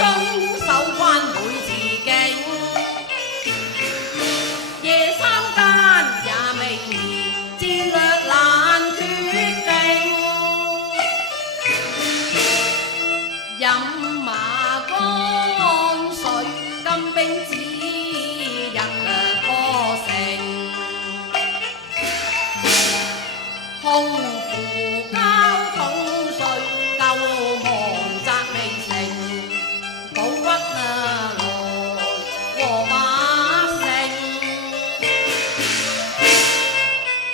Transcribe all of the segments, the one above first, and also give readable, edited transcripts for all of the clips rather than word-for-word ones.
遵守關每字經，夜三更也未眠，戰略難決定。飲馬乾水，金兵指日破城，空負交統帥，救亡責未成，保骨來和百姓。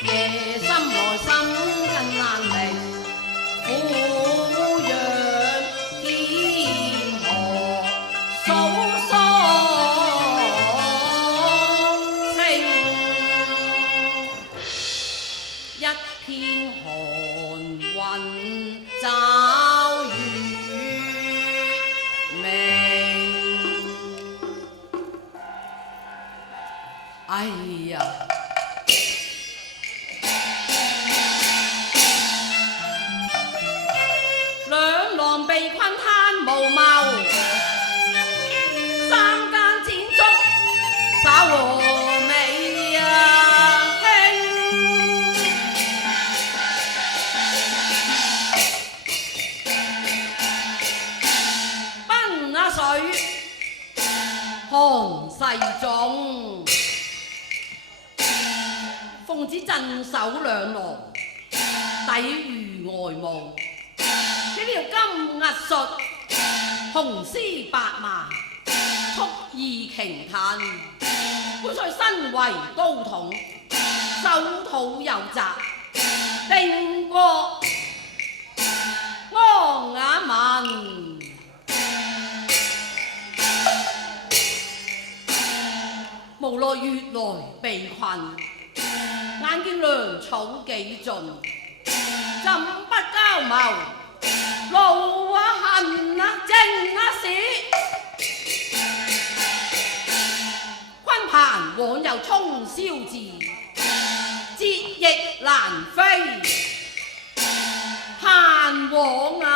夜深來心更難明，撫養天河數疏聲，一片寒雲驟雨明。哎呀！兩狼被困灘無謀，三更剪燭稍和美兄。奔水韓世忠，奉旨鎮守兩狼，抵禦外冒。呢條金額術，紅絲白麻，蓄意瓊騰。本帥身為刀統，守土有責，定國安雅民。無奈月來被困，眼見糧草幾盡，怎不交謀？路啊痕啊正啊屎，昆鵬往右衝霄字，折翼難飛，盼往啊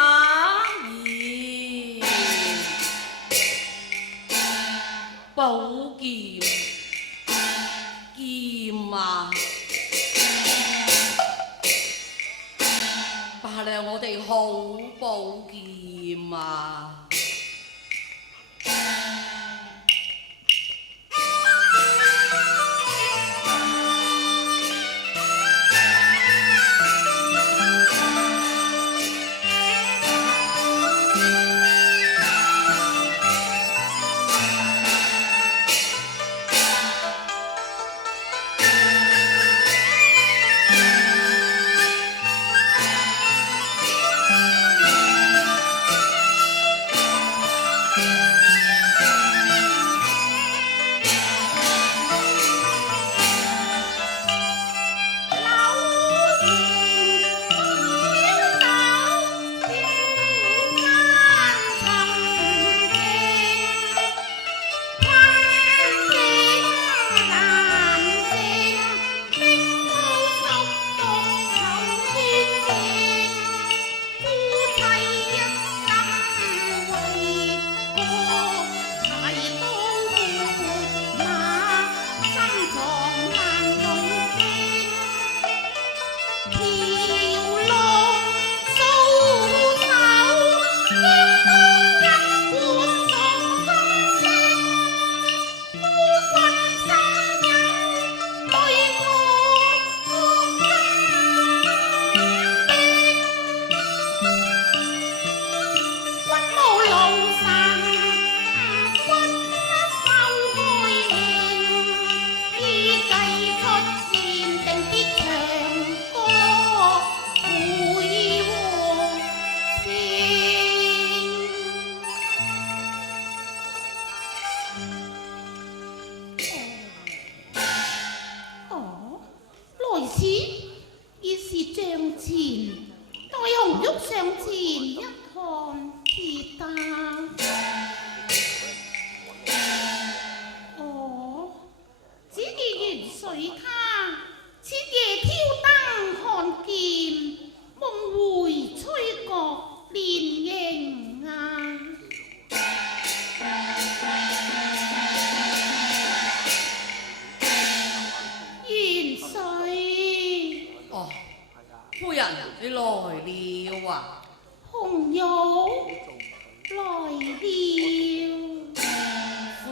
兒，寶劍劍啊！罷了我哋好寶劍啊！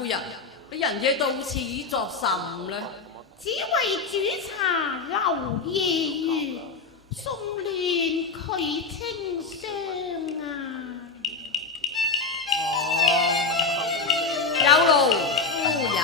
人，你人嘢到此作甚呢？只為煮茶留夜月，送暖佢清霜啊！有勞夫人。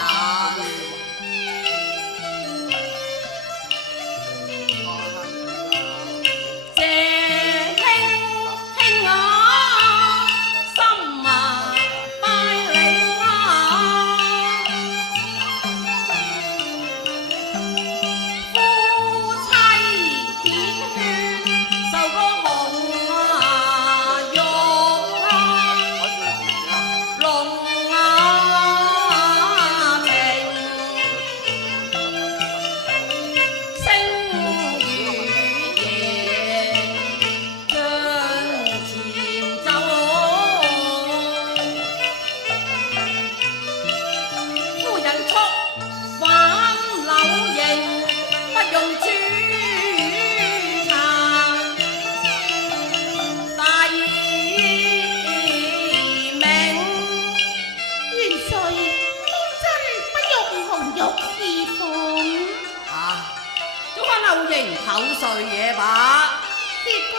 口碎嘢吧，別個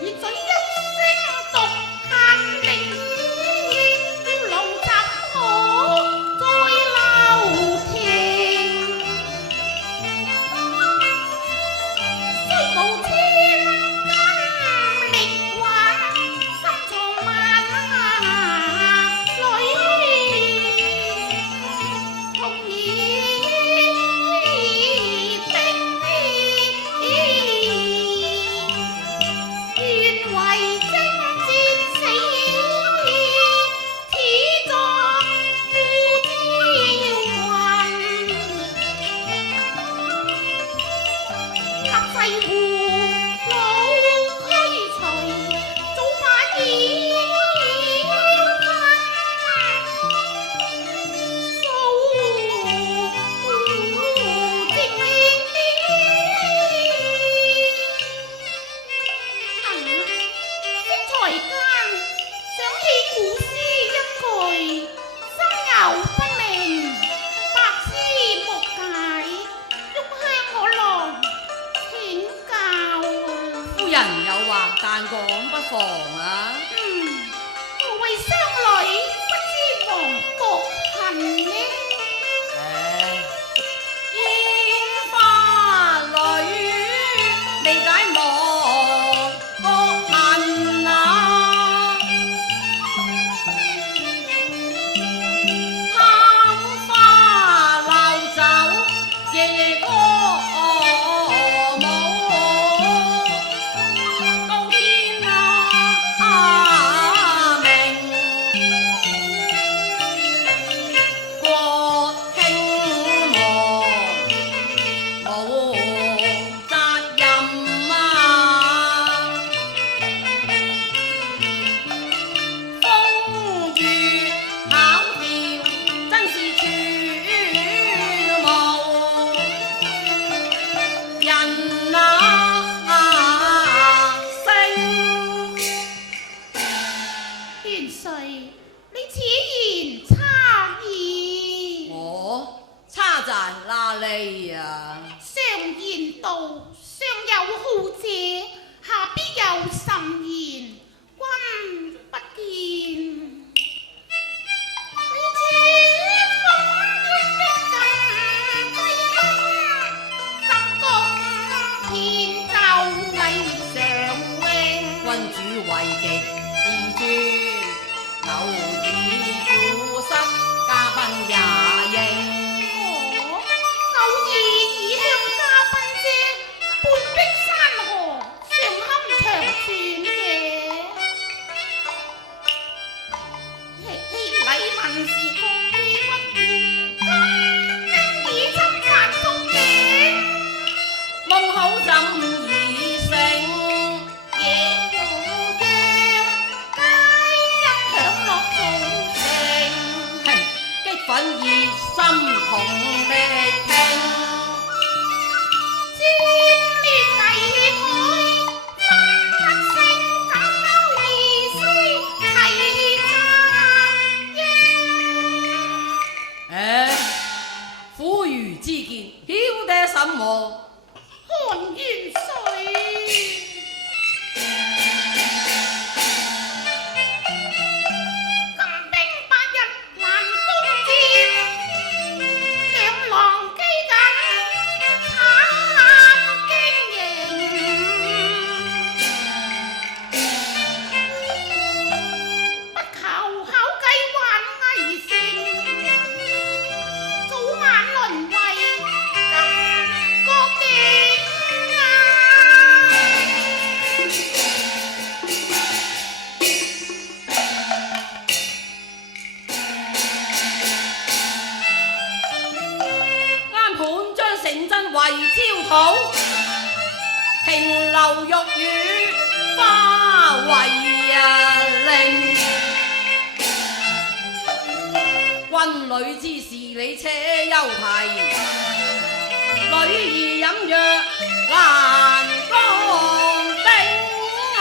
熱嘴一聲獨喊令，要龍怎可再留停？雖無千金力挽，心藏萬淚。但講不妨啊！無謂商女不知亡國恨呢？煙花女未解亡國恨啊！貪花鬧酒夜夜歌。常言道，上有好者，下必有甚言。君不見，你此風的咁低心公天就藝常榮。君主位極自尊，偶爾苦失嘉賓也應。是共於不顧，今已侵犯宗旨，夢好怎以成？野狐讓皆因享樂造成，激憤熱心同力拼。流玉雨，花為令。軍旅之事你且休提，女兒飲藥難當定啊！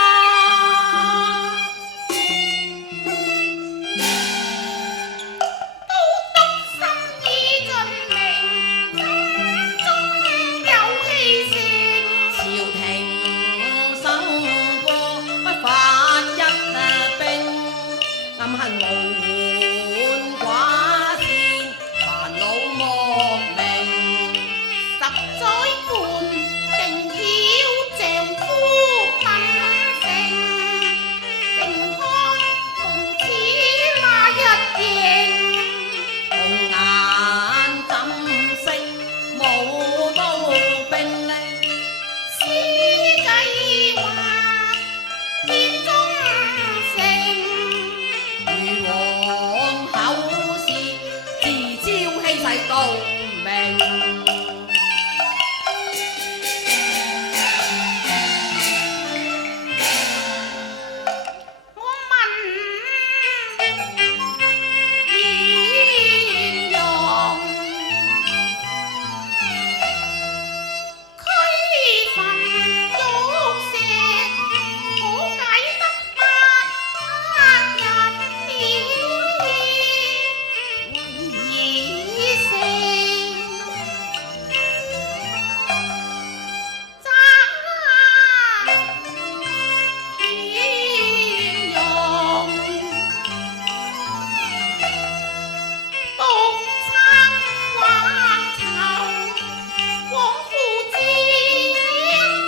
都督心意盡明，心中有氣盛。朝廷生過不發一兵，暗恨無援寡善，煩惱莫名。10載半定曉丈夫等成，定康從此那一應。紅顏怎識舞刀兵呢？此計劃天中成，如往口是自招氣勢道明。我問燕容，區分玉石，可解得8日為成。咋燕容，獨撐橫籌，往赴戰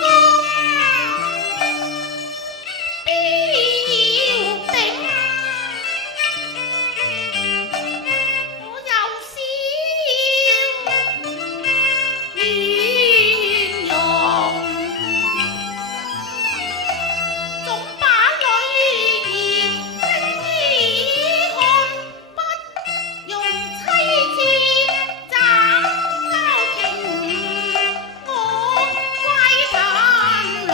功，必要定。我又笑燕容，總把女兒輕易看，不用妻妾斬交情。我乖貪狼，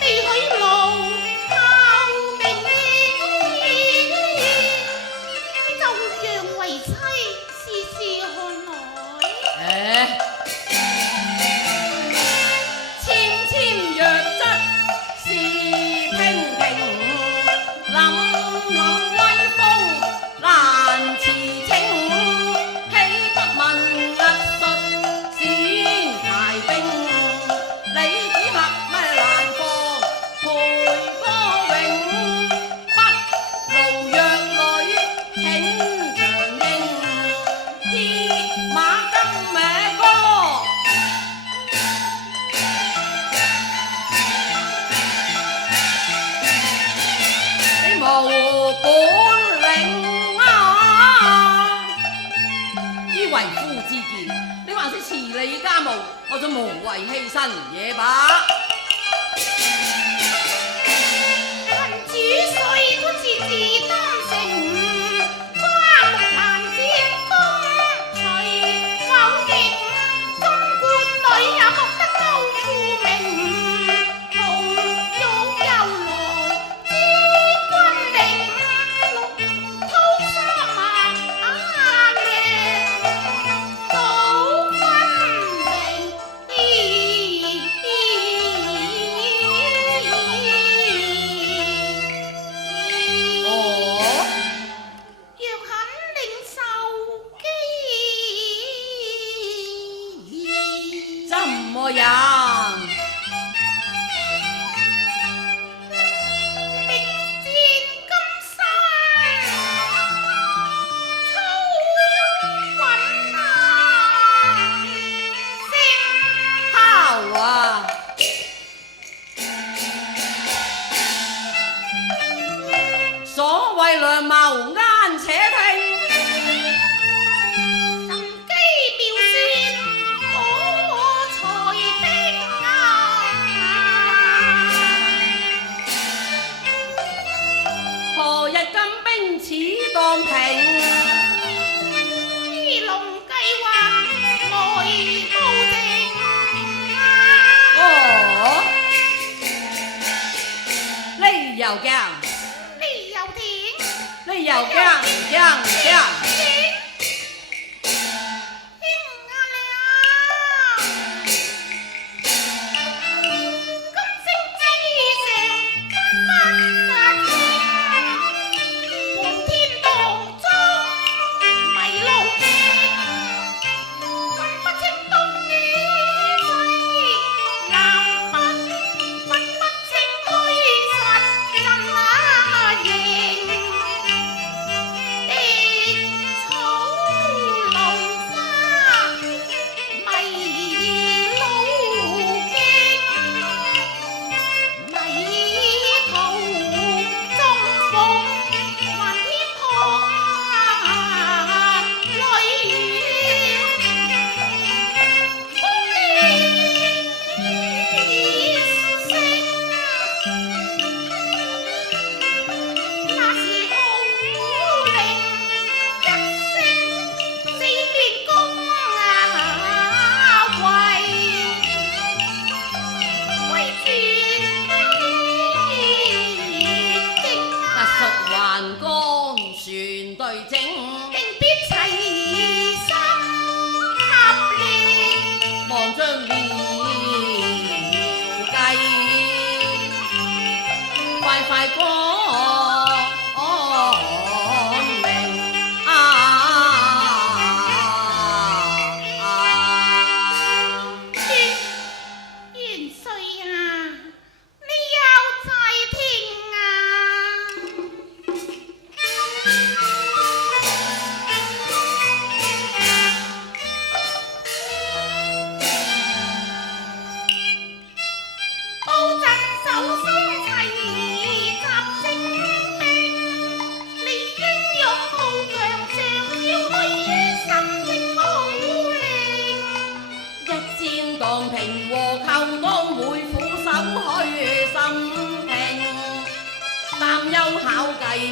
未許路孝定，就讓為妻試試看來。纖纖弱質是平平，凜凜威風難辭情。豈不問藝術先排兵，你只客咩難防陪歌詠。不勞弱女請長應，鐵馬跟咩歌？你無本領啊！依為夫之見，你還是辭離家務，我就無謂犧牲嘢吧。恨主帥官是自當成，花木蘭之功隨偶應，中官女也莫得高富名。紅玉又來知君令，綠絛紗麻命，早分明。哦，若肯領受機，怎麼人？力戰金山操雲啊！聲敲啊！所謂良謀啱且聽，神機妙算可才兵啊！何日金兵此當平？飛龍計劃來報正啊！哦，又驚，你又點？你又驚驚。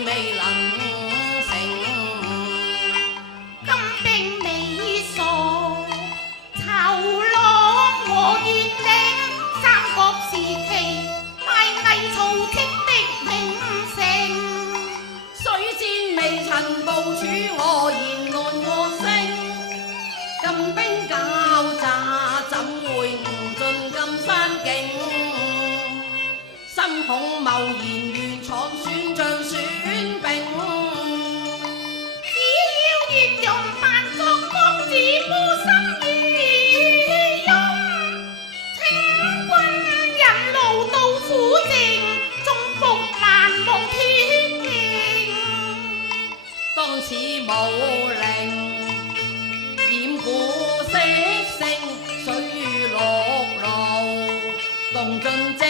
未能成，金兵未傻，囚郎和元領，三國時期大魏曹植的名城。水戰未曾部署，我言論我聲。金兵狡詐，怎會唔進金山境？心恐貿然亂闖，選將選兵。只要願用扮作公子負心御用，請軍人勞到苦症，終復難忘天刑。當此武令，掩故色聲，水雨陸路，共進正。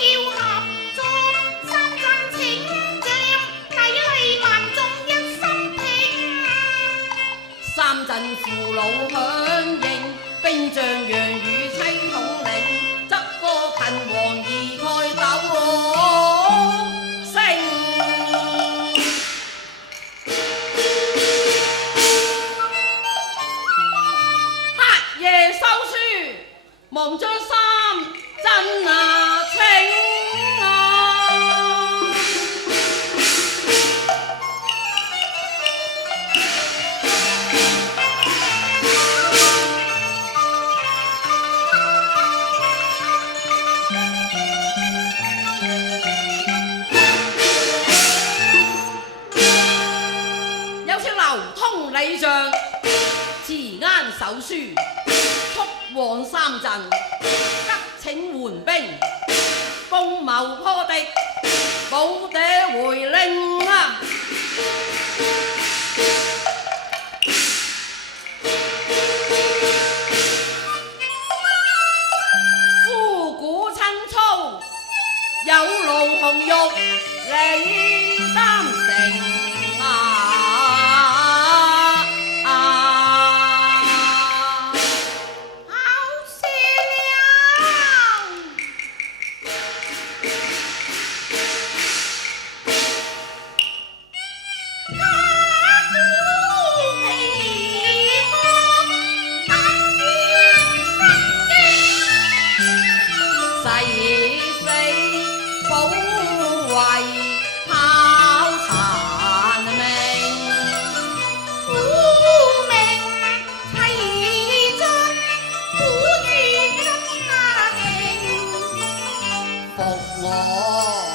需要合作，三鎮請將，禮禮萬眾一心聽。三鎮父老響應，兵將楊與妻統領，執歌勤王二蓋斗聲。黑夜收書，望將三鎮清。禮仗持啱手書，速往三鎮，急請援兵，共謀破敵，保嗲回令啊！夫鼓親操，有勞紅玉，你擔承啊！細聲羅。